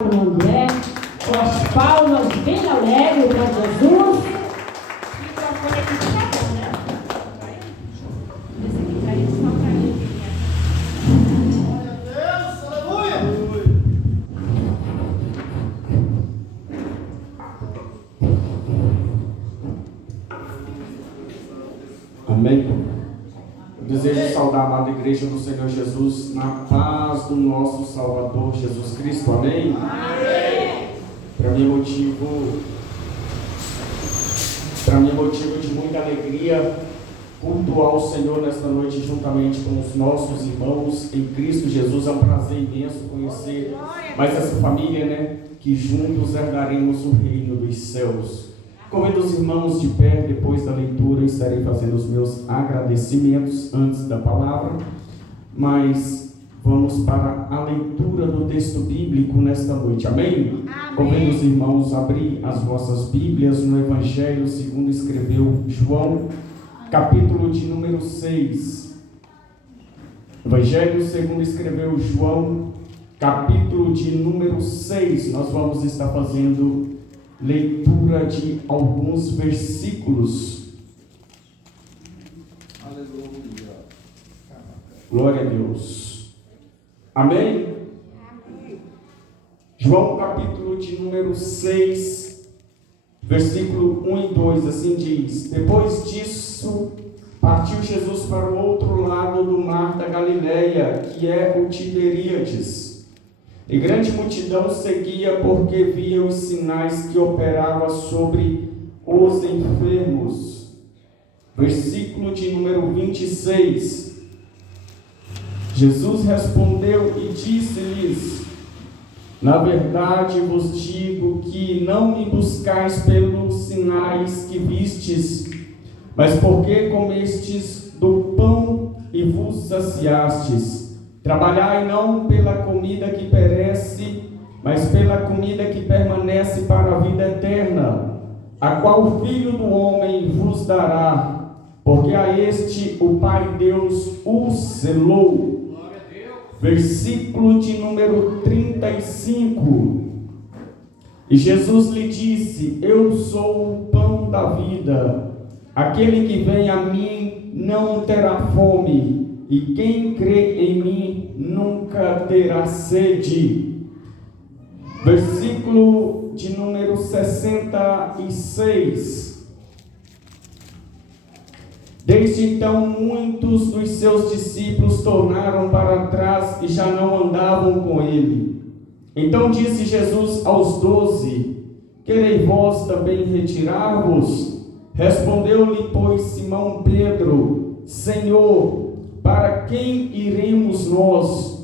André, as palmas bem alegres para Jesus. Amém. Eu desejo saudar a amada igreja do Senhor Jesus na paz do nosso Salvador Jesus Cristo. Amém? Amém. Para mim é motivo de muita alegria cultuar o Senhor nesta noite juntamente com os nossos irmãos em Cristo Jesus. É um prazer imenso conhecer mais essa família, né? Que juntos herdaremos o reino dos céus. Convido os irmãos de pé. Depois da leitura estarei fazendo os meus agradecimentos antes da palavra, mas vamos para a leitura do texto bíblico nesta noite, amém? Amém. Convido os irmãos a abrir as vossas Bíblias no Evangelho segundo escreveu João, capítulo de número 6. Evangelho segundo escreveu João, capítulo de número 6. Nós vamos estar fazendo leitura de alguns versículos. Aleluia. Glória a Deus. Amém? Amém. João capítulo de número 6, versículo 1 e 2, assim diz: Depois disso, partiu Jesus para o outro lado do mar da Galileia, que é o Tiberíades. E grande multidão seguia porque via os sinais que operava sobre os enfermos. Versículo de número 26. Jesus respondeu e disse-lhes: Na verdade vos digo que não me buscais pelos sinais que vistes, mas porque comestes do pão e vos saciastes. Trabalhai não pela comida que perece, mas pela comida que permanece para a vida eterna, a qual o Filho do Homem vos dará, porque a este o Pai Deus o selou. Versículo de número 35. E Jesus lhe disse: Eu sou o pão da vida. Aquele que vem a mim não terá fome, e quem crê em mim nunca terá sede. Versículo de número 66. Desde então muitos dos seus discípulos tornaram para trás e já não andavam com ele. Então disse Jesus aos 12: Quereis vós também retirar-vos? Respondeu-lhe, pois, Simão Pedro: Senhor, para quem iremos nós?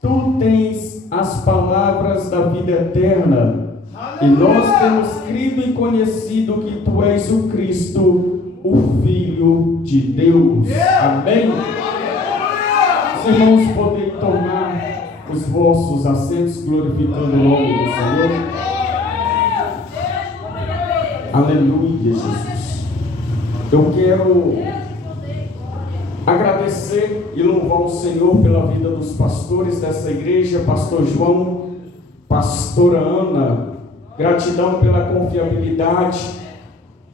Tu tens as palavras da vida eterna. Aleluia. E nós temos crido e conhecido que tu és o Cristo, o Filho de Deus. Amém? Os irmãos podem tomar os vossos assentos, glorificando o nome do Senhor. Aleluia, Jesus. Eu quero agradecer e louvar o Senhor pela vida dos pastores dessa igreja, pastor João, pastora Ana. Gratidão pela confiabilidade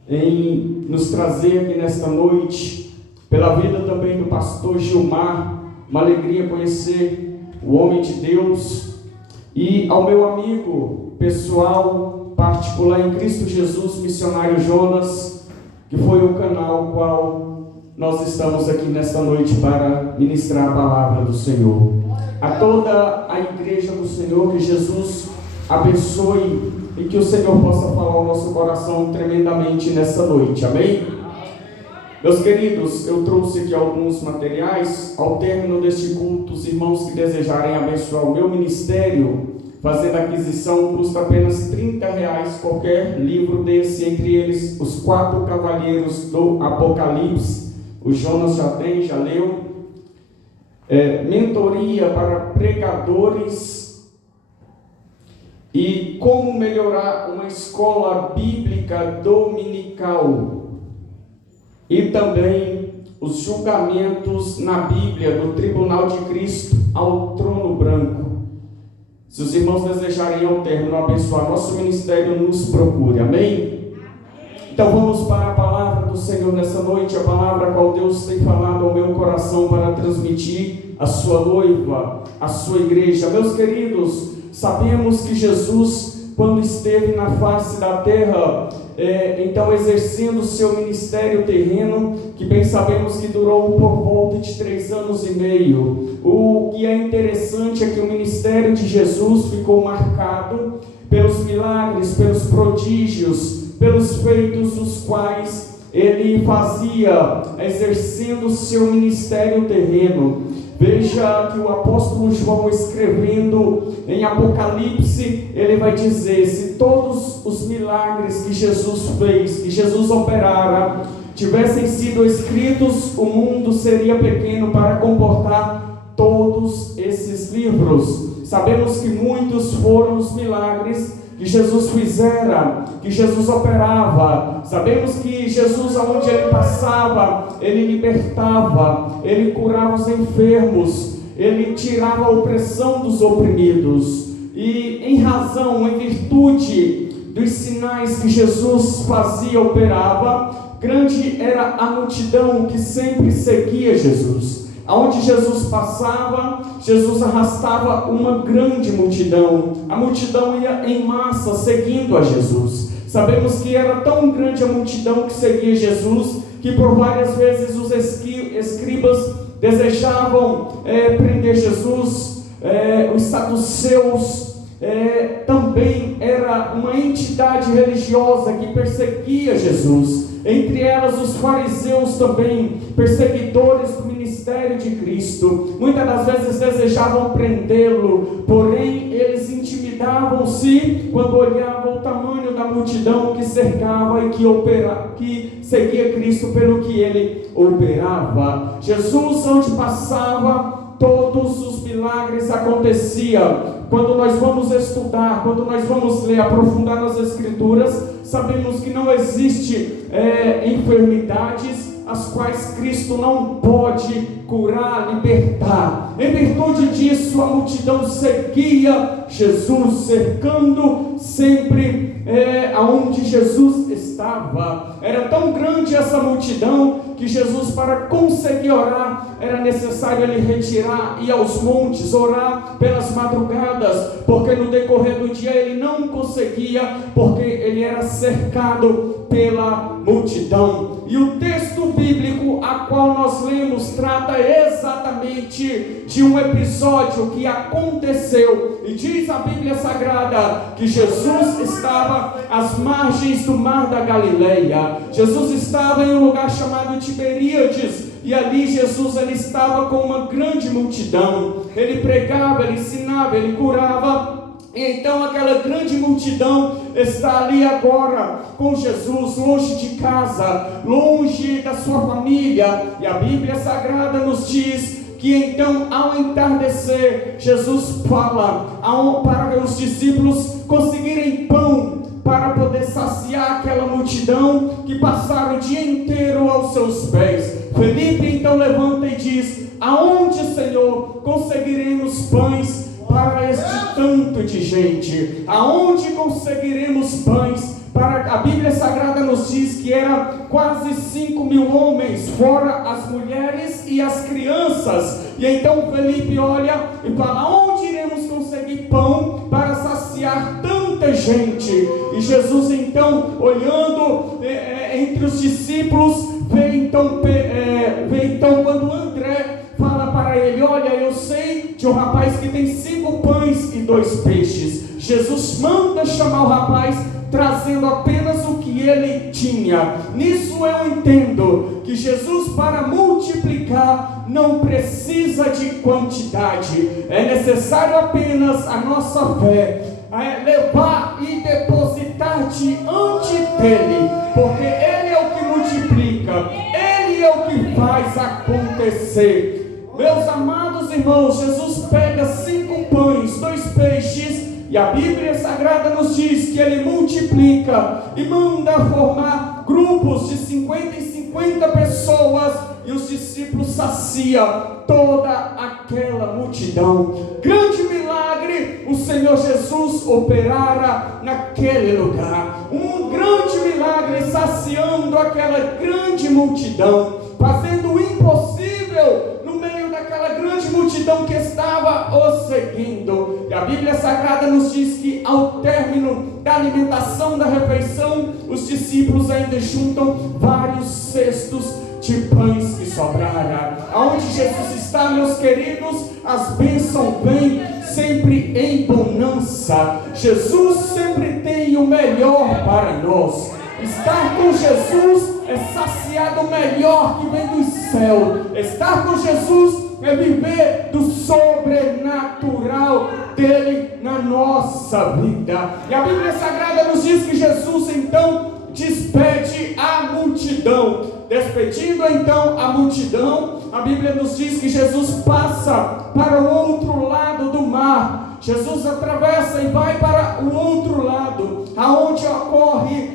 em nos trazer aqui nesta noite, pela vida também do pastor Gilmar. Uma alegria conhecer o homem de Deus. E ao meu amigo pessoal particular em Cristo Jesus, missionário Jonas, que foi o canal qual nós estamos aqui nesta noite para ministrar a palavra do Senhor. A toda a igreja do Senhor, que Jesus abençoe e que o Senhor possa falar ao nosso coração tremendamente nessa noite. Amém? Meus queridos, eu trouxe aqui alguns materiais. Ao término deste culto, os irmãos que desejarem abençoar o meu ministério, fazendo aquisição, custa apenas R$30 qualquer livro desse, entre eles Os 4 Cavaleiros do Apocalipse. O Jonas já tem, já leu. Mentoria para pregadores e como melhorar uma escola bíblica dominical. E também os julgamentos na Bíblia, do Tribunal de Cristo ao Trono Branco. Se os irmãos desejarem ao término abençoar nosso ministério, nos procure, amém? Então vamos para a palavra do Senhor nessa noite, a palavra a qual Deus tem falado ao meu coração para transmitir à sua noiva, à sua igreja. Meus queridos, sabemos que Jesus, quando esteve na face da terra, então exercendo o seu ministério terreno, que bem sabemos que durou por volta de 3 anos e meio. O que é interessante é que o ministério de Jesus ficou marcado pelos milagres, pelos prodígios, pelos feitos os quais ele fazia, exercendo o seu ministério terreno. Veja que o apóstolo João, escrevendo em Apocalipse, ele vai dizer: se todos os milagres que Jesus fez, que Jesus operara, tivessem sido escritos, o mundo seria pequeno para comportar todos esses livros. Sabemos que muitos foram os milagres que Jesus fizera, que Jesus operava. Sabemos que Jesus, aonde ele passava, ele libertava, ele curava os enfermos, ele tirava a opressão dos oprimidos. E em razão, em virtude dos sinais que Jesus fazia, operava, grande era a multidão que sempre seguia Jesus. Aonde Jesus passava, Jesus arrastava uma grande multidão. A multidão ia em massa seguindo a Jesus. Sabemos que era tão grande a multidão que seguia Jesus, que por várias vezes os escribas desejavam prender Jesus. Os saduceus também era uma entidade religiosa que perseguia Jesus. Entre elas os fariseus também, perseguidores do ministério de Cristo. Muitas das vezes desejavam prendê-lo, porém eles intimidavam-se quando olhavam o tamanho da multidão que cercava e que seguia Cristo pelo que ele operava. Jesus, onde passava, todos os milagres aconteciam. Quando nós vamos estudar, quando nós vamos ler, aprofundar nas Escrituras, sabemos que não existe enfermidades as quais Cristo não pode curar, libertar. Em virtude disso, a multidão seguia Jesus, cercando sempre aonde Jesus estava. Era tão grande essa multidão que Jesus, para conseguir orar, era necessário ele retirar, ir aos montes, orar pelas madrugadas, porque no decorrer do dia ele não conseguia, porque ele era cercado pela multidão. E o texto bíblico a qual nós lemos trata exatamente de um episódio que aconteceu, e diz a Bíblia Sagrada que Jesus estava às margens do mar da Galileia. Jesus estava em um lugar chamado Tiberíades, e ali Jesus ele estava com uma grande multidão. Ele pregava, ele ensinava, ele curava. E então aquela grande multidão está ali agora com Jesus, longe de casa, longe da sua família. E a Bíblia Sagrada nos diz que então, ao entardecer, Jesus fala para os discípulos conseguirem pão para poder saciar aquela multidão que passaram o dia inteiro aos seus pés. Felipe então levanta e diz: aonde, Senhor, conseguiremos pães para este tanto de gente? Aonde conseguiremos pães para... A Bíblia Sagrada nos diz que era quase 5.000 homens, fora as mulheres e as crianças. E então Felipe olha e fala: aonde iremos conseguir pão para saciar tanta gente? E Jesus então, olhando entre os discípulos, vê então quando André fala para ele: olha, eu sei de um rapaz que tem 5 pães e 2 peixes. Jesus manda chamar o rapaz, trazendo apenas o que ele tinha. Nisso eu entendo que Jesus, para multiplicar, não precisa de quantidade. É necessário apenas a nossa fé, levar e depositar diante dele, porque ele é o que multiplica, ele é o que faz acontecer. Meus amados irmãos, Jesus pega 5 pães, 2 peixes, e a Bíblia Sagrada nos diz que ele multiplica e manda formar grupos de 50 em 50 pessoas, e os discípulos saciam toda aquela multidão. Grande milagre o Senhor Jesus operara naquele lugar. Um grande milagre saciando aquela grande multidão, fazendo o impossível no meio daquela grande multidão que estava o seguindo. E a Bíblia Sagrada nos diz que ao término da alimentação, da refeição, os discípulos ainda juntam vários cestos de pães que sobraram. Aonde Jesus está, meus queridos, as bênçãos vêm sempre em bonança. Jesus sempre tem o melhor para nós. Estar com Jesus é saciar do melhor que vem do céu. Estar com Jesus é viver do sobrenatural dele na nossa vida. E a Bíblia Sagrada nos diz que Jesus então despede a multidão. Despedindo então a multidão, a Bíblia nos diz que Jesus passa para o outro lado do mar. Jesus atravessa e vai para o outro lado, aonde ocorre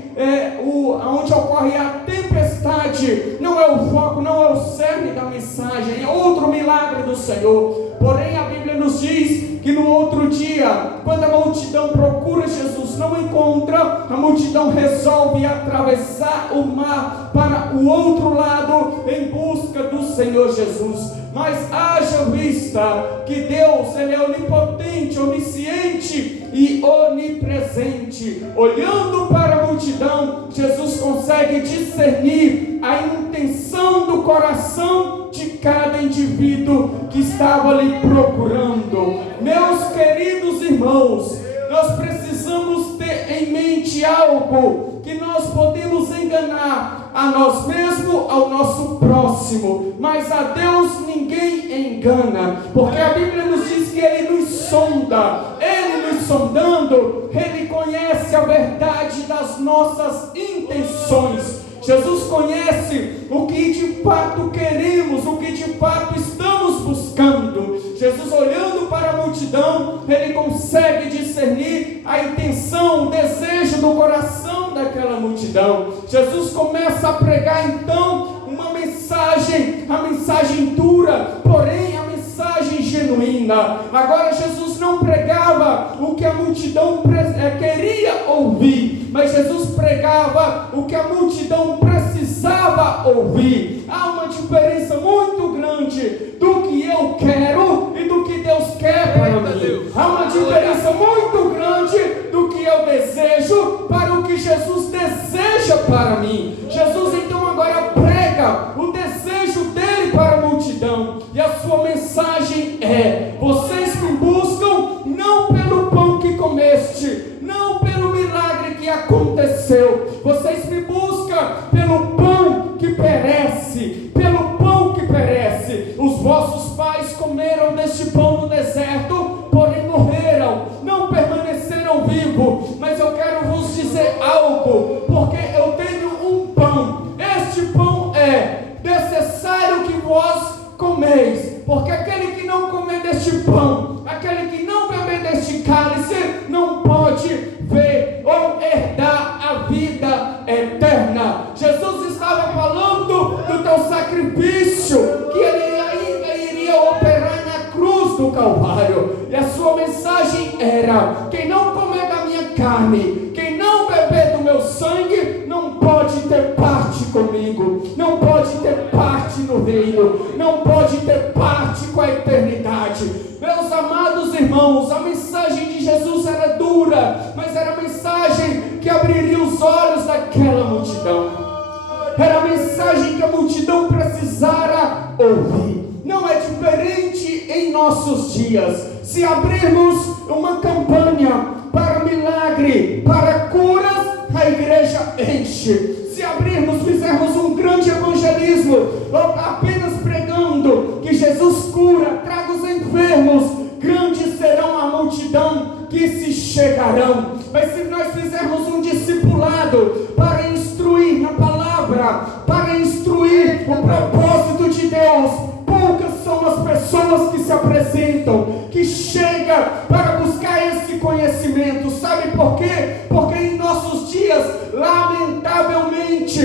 a tempestade. Não é o foco, não é o cerne da mensagem, é outro milagre do Senhor. Porém, a Bíblia nos diz que no outro dia, quando a multidão procura Jesus, não encontra, a multidão resolve atravessar o mar para o outro lado em busca do Senhor Jesus. Mas haja vista que Deus, Ele é onipotente, onisciente e onipresente. Olhando para a multidão, Jesus consegue discernir a intenção do coração de cada indivíduo que estava ali procurando. Meus queridos irmãos, nós precisamos ter em mente algo, que nós podemos enganar a nós mesmos, ao nosso próximo, mas a Deus ninguém engana, porque a Bíblia nos diz que Ele nos sonda. Ele nos sondando, Ele conhece a verdade das nossas intenções. Jesus conhece o que de fato queremos, o que de fato estamos buscando. Jesus, olhando para a multidão, Ele consegue discernir a intenção, o desejo do coração daquela multidão. Jesus começa a pregar então uma mensagem, a mensagem dura, porém a mensagem genuína. Agora Jesus não pregava o que a multidão queria ouvir, mas Jesus pregava o que a multidão precisava ouvir. Há uma diferença muito grande do que eu quero e do que Deus quer para mim. Há uma diferença muito grande do que eu desejo para o que Jesus deseja para mim. Jesus então agora prega o desejo dele para a multidão, e a sua mensagem é: vocês me buscam não pelo pão que comeste, não pelo milagre que aconteceu, vocês me buscam pelo pão que perece, pelo pão que perece. Os vossos pais comeram deste pão no deserto, porém morreram, não permaneceram vivos. Mas eu quero vos dizer algo, porque eu tenho um pão. Este pão é necessário que vós comeis, porque aquele que não comer deste pão, aquele que não beber deste cálice, não pode ver ou herdar a vida eterna. Jesus estava falando do teu sacrifício, que ele ainda iria operar na cruz do Calvário, e a sua mensagem era: quem não comer da minha carne, quem não beber do meu sangue, não pode ter parte comigo, não pode ter parte no reino, não pode ter parte com a eternidade. Meus amados irmãos, a mensagem de Jesus era dura, mas era a mensagem que abriria os olhos daquela multidão. Era a mensagem que a multidão precisara ouvir. Não é diferente em nossos dias. Se abrirmos uma campanha para milagre, para curas, a igreja enche. Se abrirmos, fizermos um grande evangelismo, apenas pregando que Jesus cura, traga os enfermos, grandes serão a multidão que se chegarão. Mas se nós fizermos um discipulado para instruir na palavra, para instruir o propósito de Deus, poucas são as pessoas que se apresentam, que chegam para buscar esse conhecimento. Sabe por quê? Porque em nossos dias, lamentavelmente,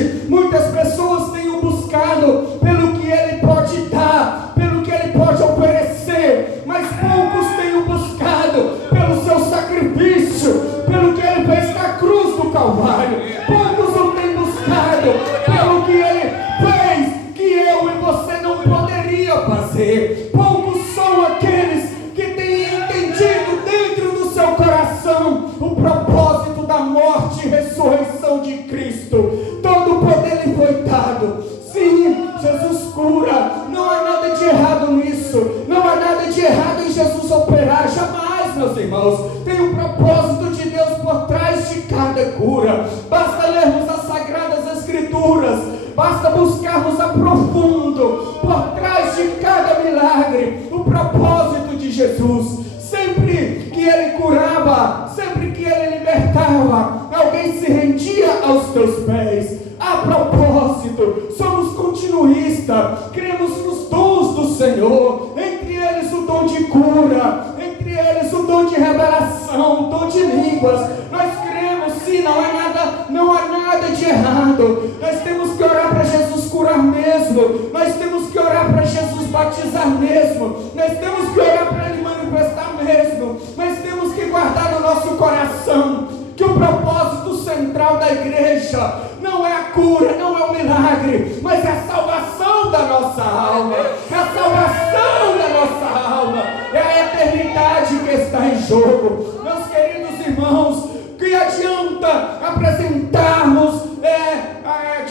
Calvário. Poucos o têm buscado pelo que Ele fez, que eu e você não poderia fazer. Poucos são aqueles que têm entendido dentro do seu coração o propósito da morte e ressurreição de Cristo. Todo o poder lhe foi dado. Sim, Jesus cura. Não há nada de errado nisso. Não há nada de errado em Jesus operar. Jamais, meus irmãos. Tem um propósito de Deus por trás de cada cura. Basta lermos as Sagradas Escrituras. Basta buscarmos a profundo, por trás de cada milagre, o propósito de Jesus. Sempre que Ele curava, sempre que Ele libertava, alguém se rendia aos teus pés. A propósito, somos continuistas, cremos nos dons do Senhor, entre eles o dom de cura, entre eles o dom de revelação, o dom de línguas. Nós cremos sim, não há nada de errado. Nós temos que orar para Jesus curar mesmo, nós temos que orar para Jesus batizar mesmo, nós temos que orar para Ele manifestar mesmo, mas temos que guardar no nosso coração que o propósito central da igreja não é a cura, não é o milagre, mas é a salvação da nossa alma, é a salvação da nossa alma, é a eternidade que está em jogo. Meus queridos irmãos, que adianta apresentarmos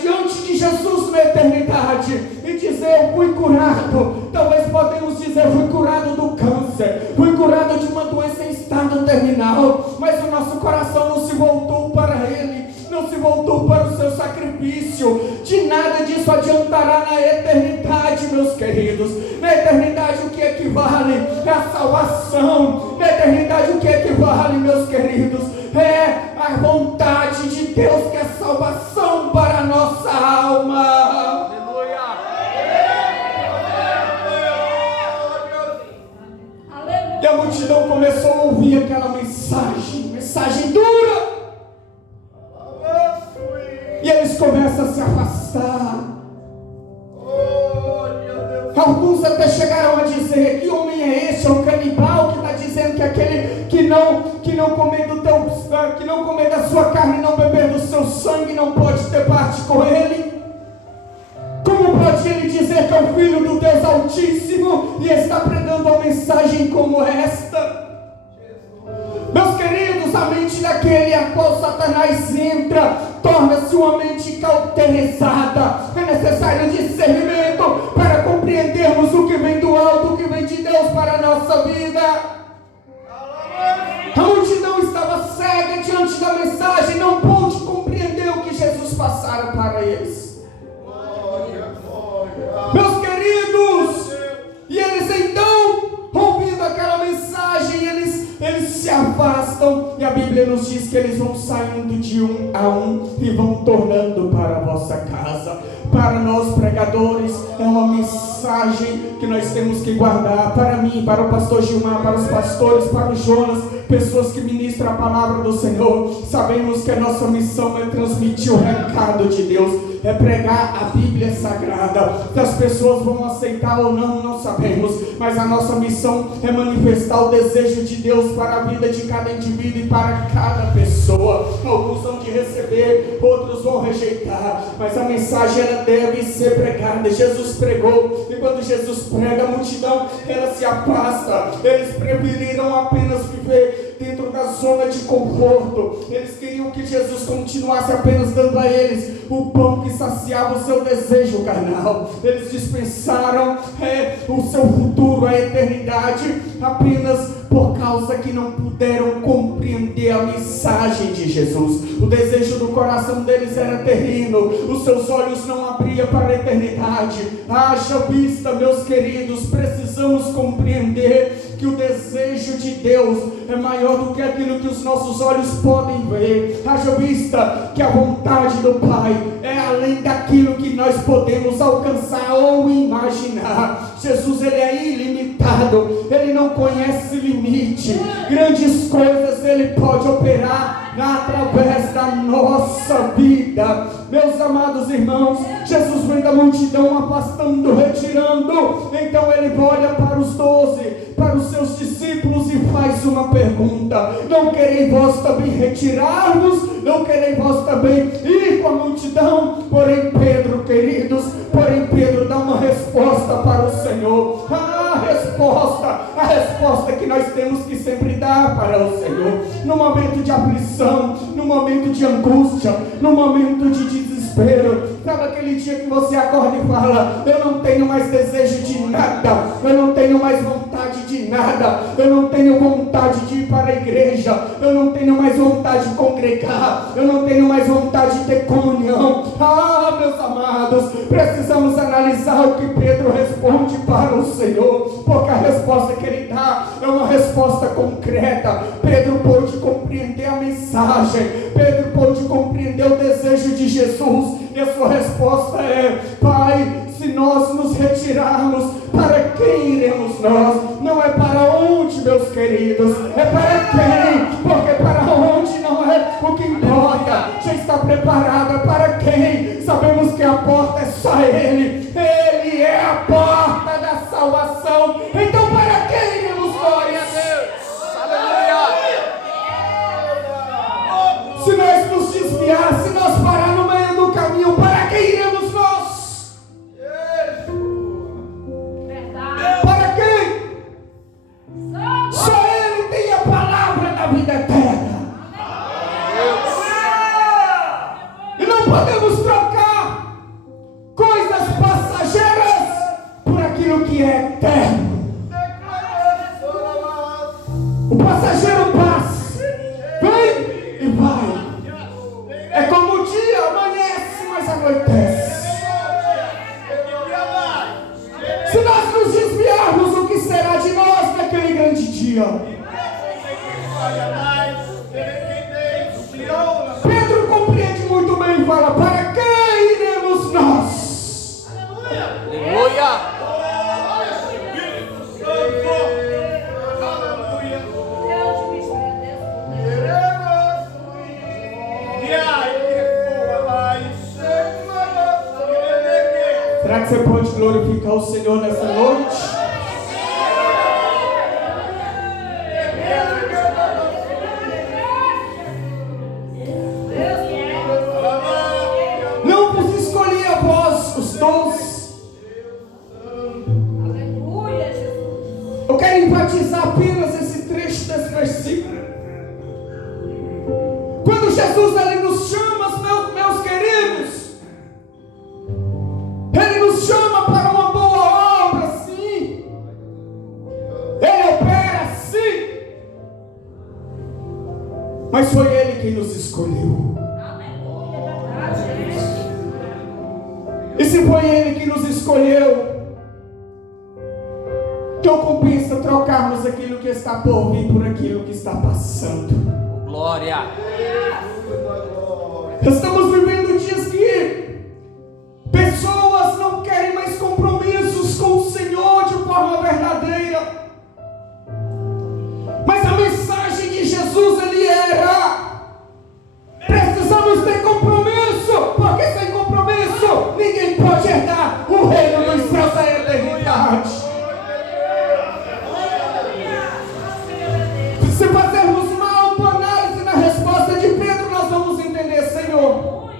diante de Jesus na eternidade e dizer: eu fui curado? Talvez podemos dizer: fui curado do câncer, fui curado de uma doença em estado terminal, mas o nosso coração não se voltou para Ele, não se voltou para o seu sacrifício. De nada disso adiantará na eternidade, meus queridos. Na eternidade o que equivale é a salvação. Na eternidade o que equivale, meus queridos, é a vontade de Deus, que é salvação para a nossa alma. E a multidão começou a ouvir aquela mensagem dura. E eles começam a se afastar. Alguns até chegaram a dizer: que homem é esse? É um canibal que está dizendo que aquele que não comer da sua carne e não beber do seu sangue não pode ter parte com ele. Como pode ele dizer que é o Filho do Deus Altíssimo e está pregando uma mensagem como esta? Meus queridos, a mente daquele a qual Satanás entra torna-se uma mente cauterizada. É necessário discernimento para compreendermos o que vem do alto, o que vem de Deus para a nossa vida. A multidão estava cega diante da mensagem, não pôde compreender o que Jesus passara para eles. Meus queridos, e eles então, ouvindo aquela mensagem, eles se afastam, e a Bíblia nos diz que eles vão saindo de um a um e vão tornando para a vossa casa. Para nós pregadores é uma mensagem que nós temos que guardar. Para mim, para o pastor Gilmar, para os pastores, para o Jonas, pessoas que ministram a palavra do Senhor, sabemos que a nossa missão é transmitir o recado de Deus, é pregar a Bíblia Sagrada. Se as pessoas vão aceitar ou não, não sabemos, mas a nossa missão é manifestar o desejo de Deus para a vida de cada indivíduo e para cada pessoa. Alguns vão de receber, outros vão rejeitar, mas a mensagem ela deve ser pregada. Jesus pregou, e quando Jesus prega, a multidão ela se afasta. Eles preferiram apenas viver dentro da zona de conforto. Eles queriam que Jesus continuasse apenas dando a eles o pão que saciava o seu desejo carnal. Eles dispensaram o seu futuro, a eternidade, apenas por causa que não puderam compreender a mensagem de Jesus. O desejo do coração deles era terreno, os seus olhos não abriam para a eternidade. Haja vista, meus queridos, precisamos compreender que o desejo de Deus é maior do que aquilo que os nossos olhos podem ver. Haja vista que a vontade do Pai é além daquilo que nós podemos alcançar ou imaginar. Jesus, ele é ilimitado, ele não conhece limite. Grandes coisas ele pode operar através da nossa vida. Meus amados irmãos, Jesus vem da multidão afastando, retirando. Então ele olha para os 12, para os seus discípulos e faz uma pergunta: não quereis vós também retirar-vos? Não quereis vós também ir com a multidão? Porém Pedro, queridos, Pedro dá uma resposta para o Senhor. A resposta que nós temos que sempre dar para o Senhor, no momento de aflição, no momento de angústia, no momento de desespero. Sabe aquele dia que você acorda e fala: eu não tenho mais desejo de nada, eu não tenho mais vontade de nada, eu não tenho vontade de ir para a igreja, eu não tenho mais vontade de congregar, eu não tenho mais vontade de ter comunhão. Meus amados, precisamos analisar o que Pedro responde para o Senhor, porque a resposta que ele dá é uma resposta concreta. Pedro pôde compreender a mensagem, Pedro pôde compreender o desejo de Jesus, e a sua resposta é: Pai, se nós nos retirarmos, para quem iremos nós? Não é para onde, meus queridos, é para quem? Porque para onde não é o que importa, já está preparada para quem? Sabemos que a porta é só Ele, Ele é a porta da salvação. Então para quem iremos nós? Glória a Deus, aleluia. Se nós nos desviar, se nós parar no meio do caminho, para quem iremos nós? Para quem? Só Ele tem a palavra da vida eterna. E não podemos trocar coisas passageiras por aquilo que é eterno. O passageiro passa, vem e vai. É como o dia amanhece, mas anoitece. Se nós nos desviarmos, o que será de nós naquele grande dia? Pedro compreende muito bem e fala: para quem iremos nós? Aleluia! Será que você pode glorificar o Senhor nessa noite? Não vos escolhi a vós, os 12. Eu quero enfatizar apenas esse trecho desse versículo. Quando Jesus ele nos chama, meus queridos, Ele nos chama para uma boa obra, sim. Ele opera, sim. Mas foi Ele quem nos escolheu. E se foi Ele que nos escolheu, não compensa trocarmos aquilo que está por vir por aquilo que está passando. Glória! Estamos vivendo dias que pessoas não querem mais compromissos com o Senhor de forma verdadeira. Mas a mensagem de Jesus ele era: precisamos ter compromisso, porque sem compromisso ninguém pode herdar o reino dos céus da eternidade. Se fazermos uma autoanálise na resposta de Pedro, nós vamos entender: Senhor,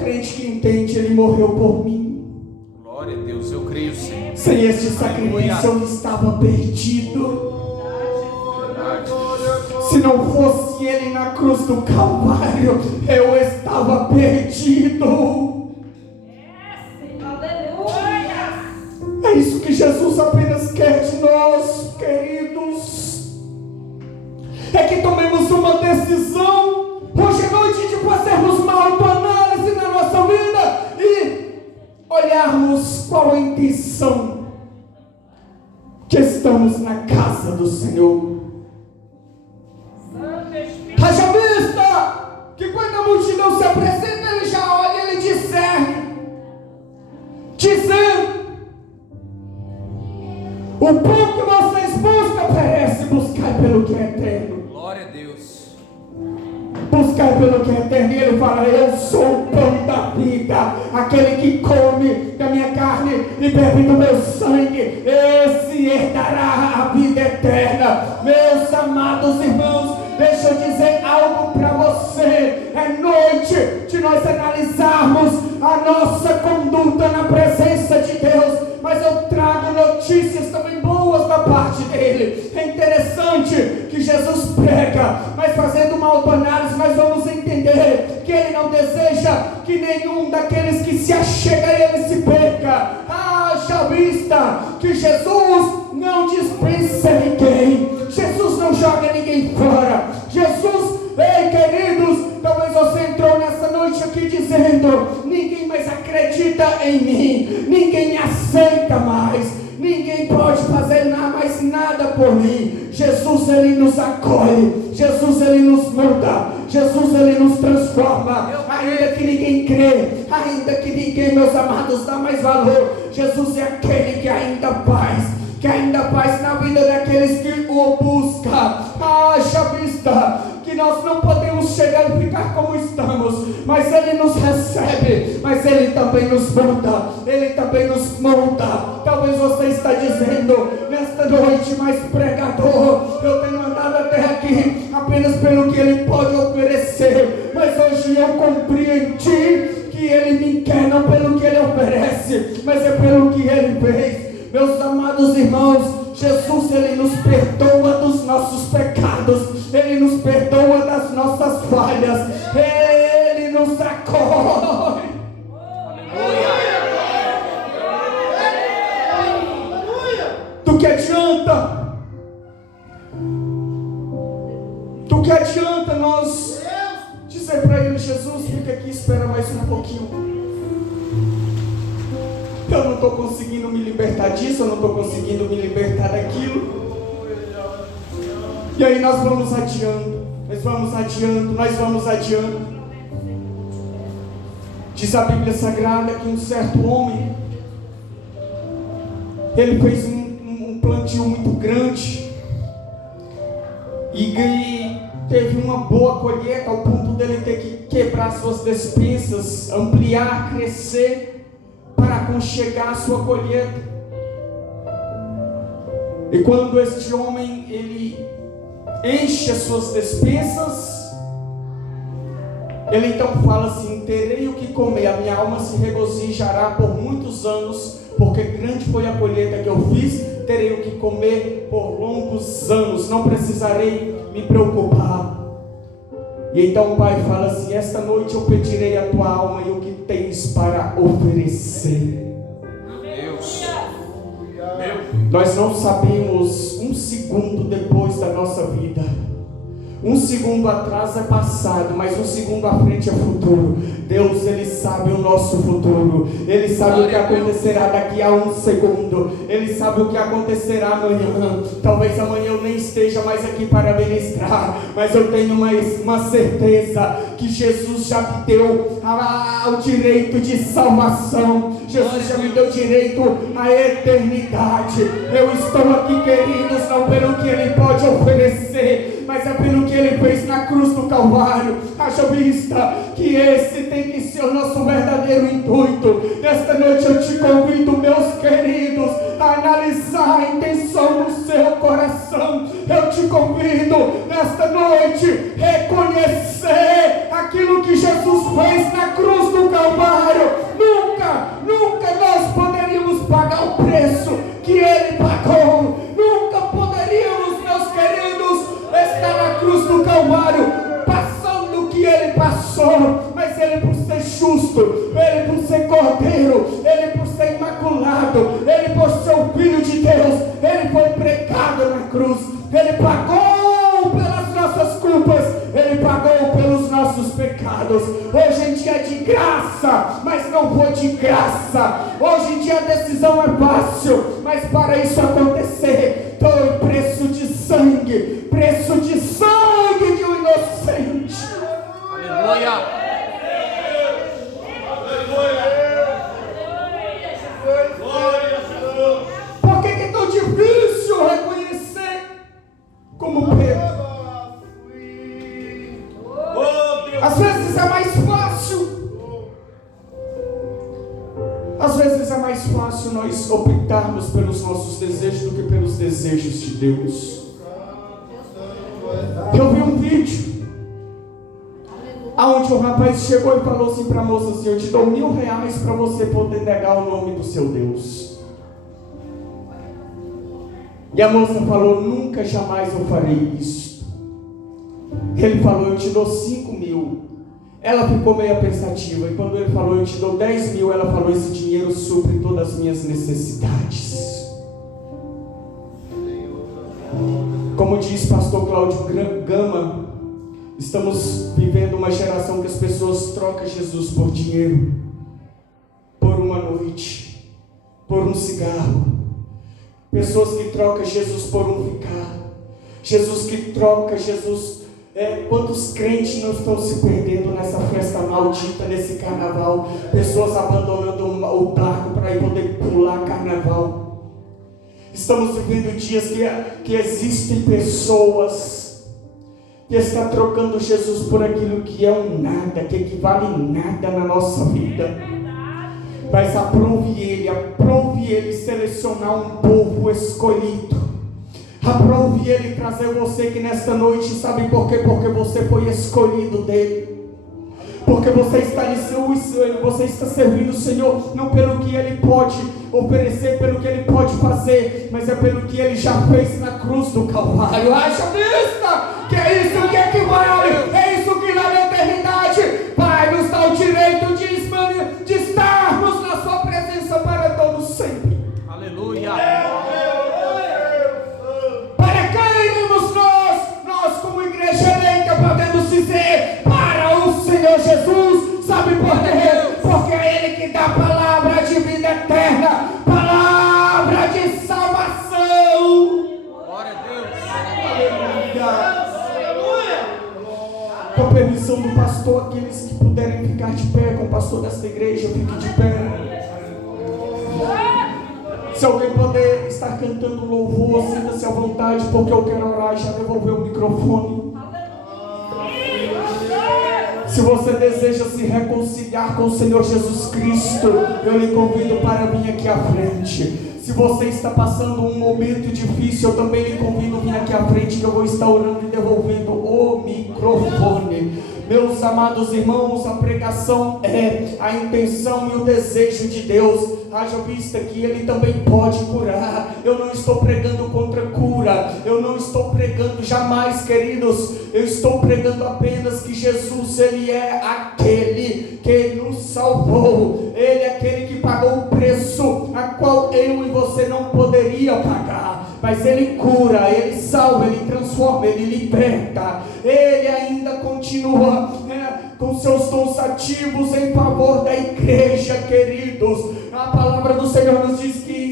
crente que entende, Ele morreu por mim. Glória a Deus, eu creio sim. Sem este sacrifício eu estava perdido. Se não fosse Ele na cruz do Calvário, eu estava perdido. É isso que Jesus apenas quer de nós, queridos. É que tomemos uma decisão hoje à noite de fazermos uma autoanálise na nossa vida e olharmos qual a intenção que estamos na casa do Senhor. Haja vista que quando a multidão se apresenta, Ele já olha, Ele discerne, dizendo: o pão que vocês buscam perece, buscai pelo que é eterno. Glória a Deus. Buscai pelo que é eterno. E Ele fala: eu sou o pão da vida. Aquele que come da minha carne e bebe do meu sangue, esse herdará a vida eterna. Meus amados irmãos, deixa eu dizer algo para você. É noite de nós analisarmos a nossa conduta na presença de Deus. Mas eu trago notícias também boas da parte dele. É interessante que Jesus prega, mas fazendo uma autoanálise nós vamos entender que Ele não deseja que nenhum daqueles que se achega a Ele se perca. Haja vista que Jesus não dispensa ninguém. Jesus não joga ninguém fora. Jesus, ei queridos, talvez você entrou nessa noite aqui dizendo: ninguém mais acredita em mim, ninguém me aceita mais, ninguém pode fazer mais nada por mim. Jesus, Ele nos acolhe, Jesus, Ele nos muda, Jesus, Ele nos transforma. Ainda que ninguém crê, ainda que ninguém, meus amados, dá mais valor, Jesus é aquele que ainda faz na vida daqueles que o buscam. Haja vista que nós não podemos chegar e ficar como estamos, mas Ele nos recebe, mas Ele também nos muda, Ele também nos molda. Talvez você está dizendo nesta noite: mas pregador, eu tenho andado até aqui apenas pelo que Ele pode oferecer, mas hoje eu compreendi que Ele me quer não pelo que Ele oferece, mas é pelo que Ele fez. Meus amados irmãos, Jesus, Ele nos perdoa dos nossos pecados, Ele nos perdoa das nossas falhas, Ele nos acolhe. Do que adianta nós dizer para Ele: Jesus, fica aqui, espera mais um pouquinho. Eu não estou conseguindo me libertar disso, eu não estou conseguindo me libertar daquilo. E aí nós vamos adiando. Diz a Bíblia Sagrada que um certo homem, ele fez um plantio muito grande e teve uma boa colheita ao ponto dele ter que quebrar suas despensas, ampliar, crescer, para aconchegar a sua colheita. E quando este homem ele enche as suas despensas, ele então fala assim: terei o que comer, a minha alma se regozijará por muitos anos, porque grande foi a colheita que eu fiz. Terei o que comer por longos anos, não precisarei me preocupar. E então o Pai fala assim: esta noite eu pedirei a tua alma e o que tens para oferecer. Deus. Nós não sabemos um segundo depois da nossa vida. Um segundo atrás é passado, mas um segundo à frente é futuro. Deus, Ele sabe o nosso futuro. Ele sabe o que acontecerá daqui a um segundo. Ele sabe o que acontecerá amanhã. Talvez amanhã eu nem esteja mais aqui para ministrar, mas eu tenho uma certeza que Jesus já me deu o direito de salvação. Jesus já me deu direito à eternidade. Eu estou aqui, queridos, não pelo que Ele pode oferecer, mas é pelo que Ele fez na cruz do Calvário. Haja vista que esse tem que ser o nosso verdadeiro intuito. Nesta noite eu te convido, meus queridos, a analisar a intenção do seu coração. Eu te convido nesta noite a reconhecer aquilo que Jesus fez na cruz do Calvário. Ele por ser justo, Ele por ser cordeiro, Ele por ser imaculado, Ele por ser o Filho de Deus, Ele foi pregado na cruz, Ele pagou pelas nossas culpas, Ele pagou pelos nossos pecados. Hoje em dia é de graça, mas não foi de graça. Hoje em dia a decisão é fácil, mas para isso acontecer, foi preço de sangue de um inocente. Aleluia. Por que é tão difícil reconhecer como Pedro? Às vezes é mais fácil. Às vezes é mais fácil nós optarmos pelos nossos desejos do que pelos desejos de Deus. Eu vi um vídeo onde o rapaz chegou e falou assim para a moça assim: eu te dou R$1.000 para você poder negar o nome do seu Deus. E a moça falou: nunca, jamais eu farei isso. Ele falou: eu te dou 5.000. Ela ficou meio pensativa, e quando ele falou: eu te dou 10.000, ela falou: esse dinheiro supre todas as minhas necessidades. Como diz pastor Cláudio Gama, estamos vivendo uma geração que as pessoas trocam Jesus por dinheiro, por uma noite, por um cigarro. Pessoas que trocam Jesus por um ficar. Jesus que troca Jesus. Quantos crentes não estão se perdendo nessa festa maldita, nesse carnaval? Pessoas abandonando o barco para ir poder pular carnaval. Estamos vivendo dias que existem pessoas que estão trocando Jesus por aquilo que é um nada, que equivale em nada na nossa vida. Mas aprove Ele selecionar um povo escolhido. Aprove Ele trazer você que nesta noite, sabe por quê? Porque você foi escolhido dEle. Porque você está servindo o Senhor, não pelo que Ele pode oferecer, pelo que Ele pode fazer, mas é pelo que Ele já fez na cruz do Calvário. Haja vista, que é isso que equivale, é isso que na eternidade vai nos dar o direito de estarmos na sua presença para todos sempre. Aleluia. Para quem iremos nós como igreja eleita podemos dizer para o Senhor Jesus, sabe por quê? Porque é Ele que dá a palavra de vida eterna, palavra de salvação. Glória a Deus. Com permissão do pastor, aqueles que puderem ficar de pé, com o pastor desta igreja, fique de pé. Se alguém puder estar cantando louvor, sinta-se à vontade, porque eu quero orar e já devolver o microfone. Se você deseja se reconciliar com o Senhor Jesus Cristo, eu lhe convido para vir aqui à frente. Se você está passando um momento difícil, eu também lhe convido a vir aqui à frente, que eu vou estar orando e devolvendo o microfone. Meus amados irmãos, a pregação é a intenção e o desejo de Deus. Haja vista que Ele também pode curar. Eu não estou pregando contra cura. Eu não estou pregando jamais, queridos. Eu estou pregando apenas que Jesus, Ele é aquele que nos salvou. Ele é aquele que pagou o preço a qual eu e você não poderia pagar. Mas Ele cura, Ele salva, Ele transforma, Ele liberta. Ele ainda continua com seus dons ativos em favor da igreja, queridos. A palavra do Senhor nos diz que em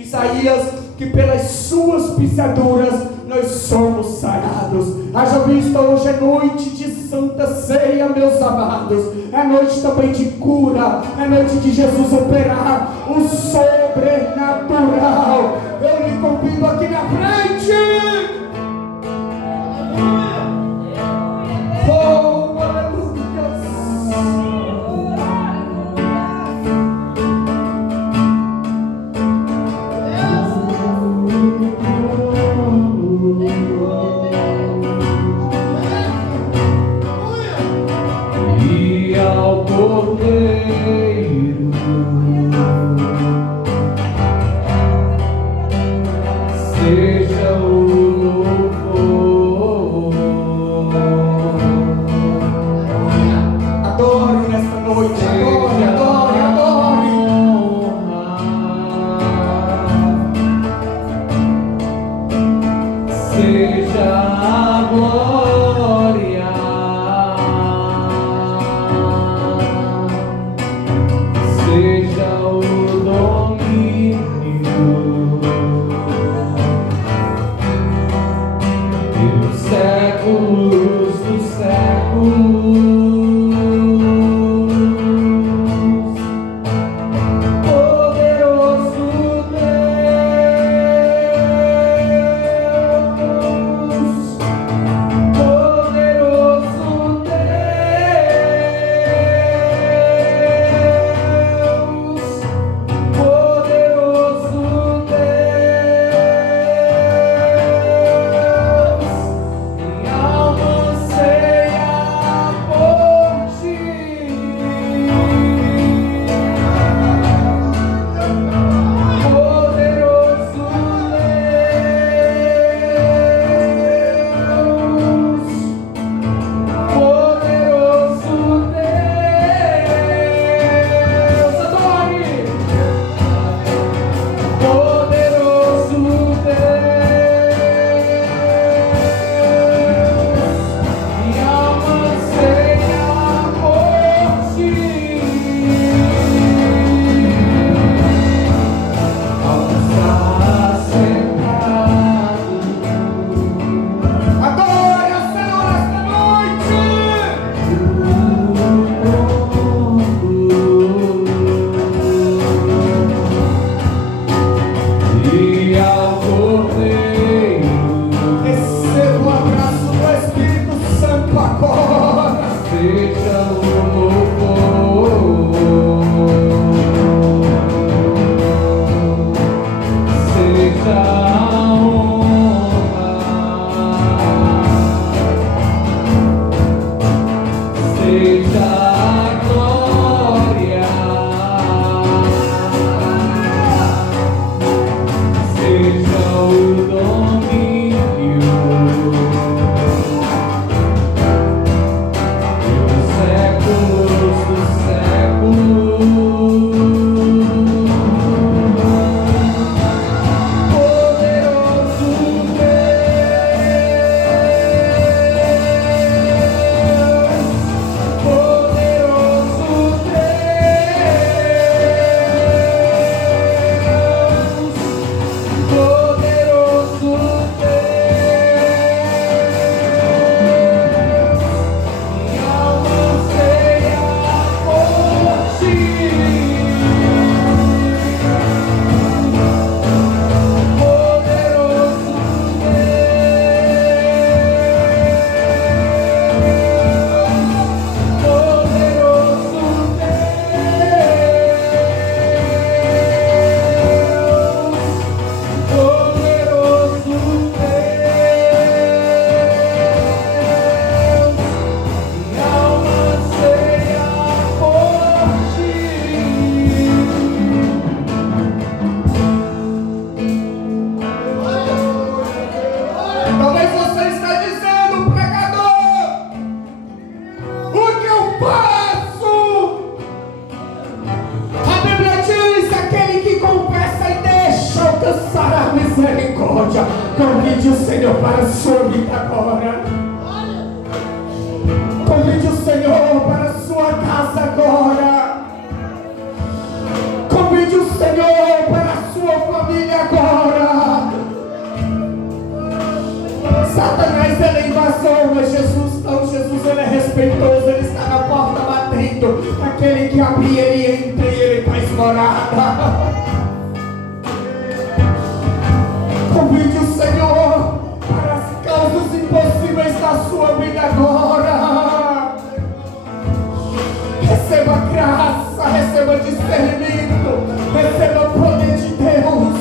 Isaías, que pelas suas pisaduras nós somos sarados. Haja vista, hoje é noite de Santa Ceia, meus amados. É noite também de cura, é noite de Jesus operar o sobrenatural. Eu lhe convido aqui na frente. Oh, aleluia. E ao Cordeiro seja o louvor. Adoro Senhor para a sua vida agora. Convide o Senhor para a sua casa agora. Convide o Senhor para a sua família agora. Satanás, ele é invasor, mas Jesus não. Jesus, ele é respeitoso, ele está na porta batendo. Aquele que abrir, ele entra e ele faz morada. Convide o Senhor para as causas impossíveis da sua vida agora. Receba graça, receba discernimento, receba o poder de Deus,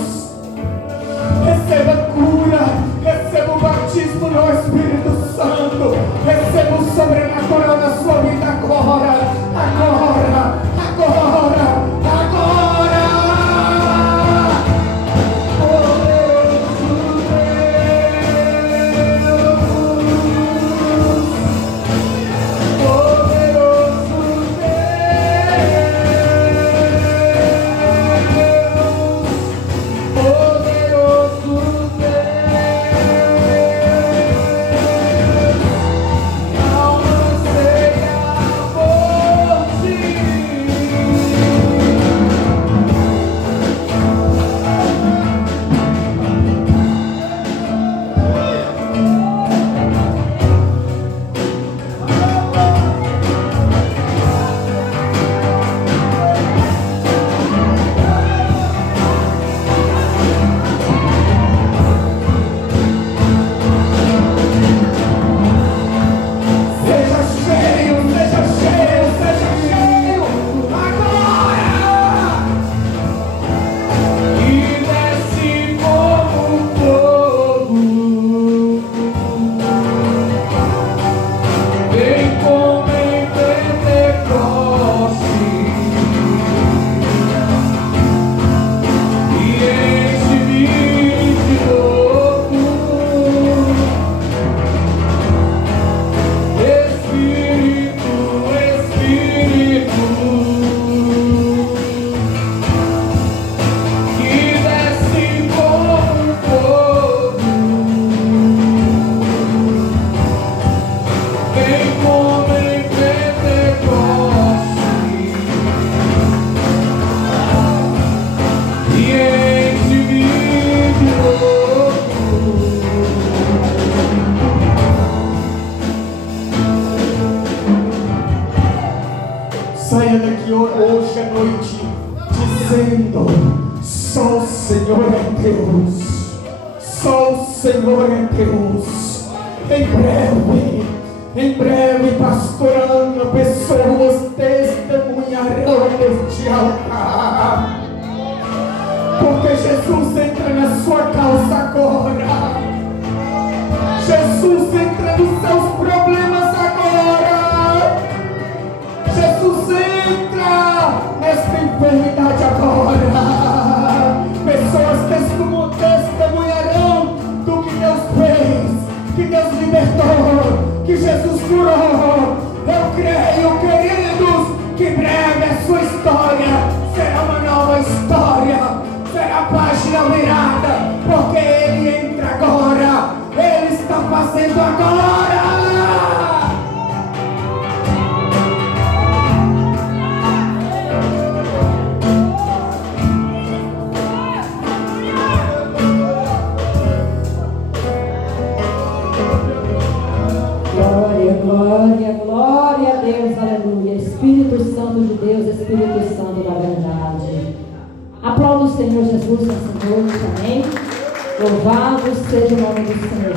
receba cura, receba o batismo no Espírito Santo, receba o sobrenatural na sua vida agora, agora, agora, agora. Saia daqui hoje à noite dizendo: só o Senhor é Deus, só o Senhor é Deus. Em breve, pastor Ana, pessoas testemunharão deste altar, porque Jesus entra na sua causa agora. Jesus entra nos seus problemas agora. Jesus entra nesta enfermidade agora. Pessoas testemunharão do que Deus fez, que Deus libertou, que Jesus curou. Eu creio, queridos, que breve a sua história será uma nova história, será a página virada, porque Ele entra agora, Ele está fazendo agora. Glória, glória a Deus, aleluia. Espírito Santo de Deus, Espírito Santo da verdade. Aplauda o Senhor Jesus nessa noite, amém? Louvado seja o nome do Senhor.